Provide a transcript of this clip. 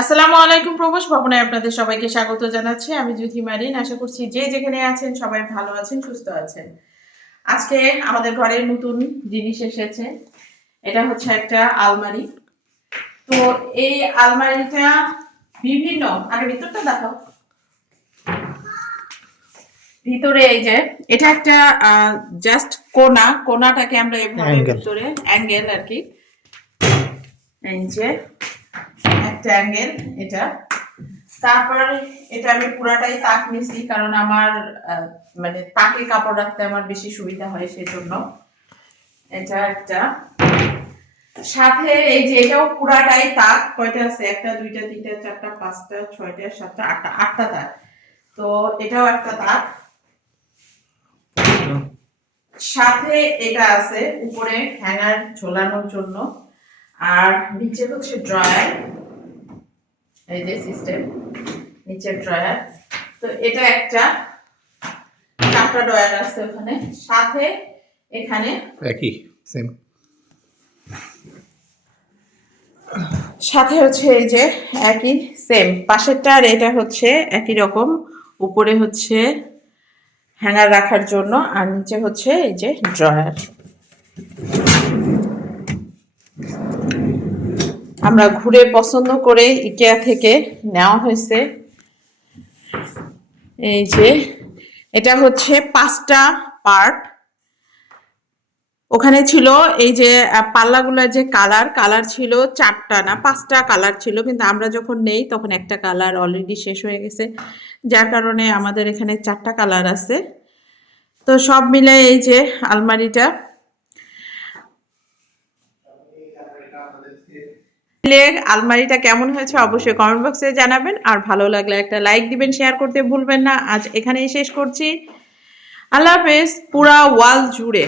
আসসালামু আলাইকুম প্রবাস ভবনে আপনাদের সবাইকে স্বাগত জানাচ্ছি। আমি জ্যোতি মারিন। আশা করছি যে যেখানে আছেন সবাই ভালো আছেন সুস্থ আছেন। আজকে আমাদের ঘরে নতুন জিনিস এসেছে। এটা হচ্ছে একটা আলমারি। তো এই আলমারিটা বিভিন্ন আগে ভিতরটা দেখো ভিতরে এই যে এটা একটা জাস্ট কোনা। কোনাটাকে আমরা এভাবে ভিতরে অ্যাঙ্গেল আর কি। এই যে একটা অ্যাঙ্গেল এটা। তারপর এটা আমি পুরাটাই তাক নিছি কারণ আমার মানে তাকে কাপড় রাখতে আমার বেশি সুবিধা হয় এটা একটা। সাথে এই যে এটাও পুরাটাই তাক কয়টা আছে? একটা দুইটা তিনটা চারটা পাঁচটা ছয়টা সাতটা আটটা আটটা তাক। তো এটাও একটা তাক। সাথে এটা আছে উপরে হ্যাঙ্গার ঝোলানোর জন্য। আর নিচে হচ্ছে ড্রয়ার। এই যে সিস্টেম নিচে ড্রয়ার তো এটা একটা চারটা ড্রয়ার আছে ওখানে। সাথে এখানে একই সেম সাথে হচ্ছে এই যে একই সেম পাশেরটা আর এটা হচ্ছে একই রকম। উপরে হচ্ছে হ্যাঙ্গার রাখার জন্য আর নিচে হচ্ছে এই যে ড্রয়ার আমরা ঘুরে পছন্দ করে ইকেয়া থেকে নেওয়া হয়েছে। এই যে, এটা হচ্ছে পাঁচটা পার্ট। ওখানে ছিল এই যে পাল্লাগুলোর যে কালার কালার ছিল চারটা না, পাঁচটা কালার ছিল, কিন্তু আমরা যখন নেই তখন একটা কালার অলরেডি শেষ হয়ে গেছে। যার কারণে আমাদের এখানে চারটা কালার আছে। তো সব মিলে এই যে আলমারিটা মিলে আলমারিটা কেমন হয়েছে অবশ্যই কমেন্ট বক্সে জানাবেন। আর ভালো লাগলে একটা লাইক দিবেন শেয়ার করতে ভুলবেন না। আজ এখানেই শেষ করছি। আল্লাহ হাফেজ, পুরা ওয়াল জুড়ে।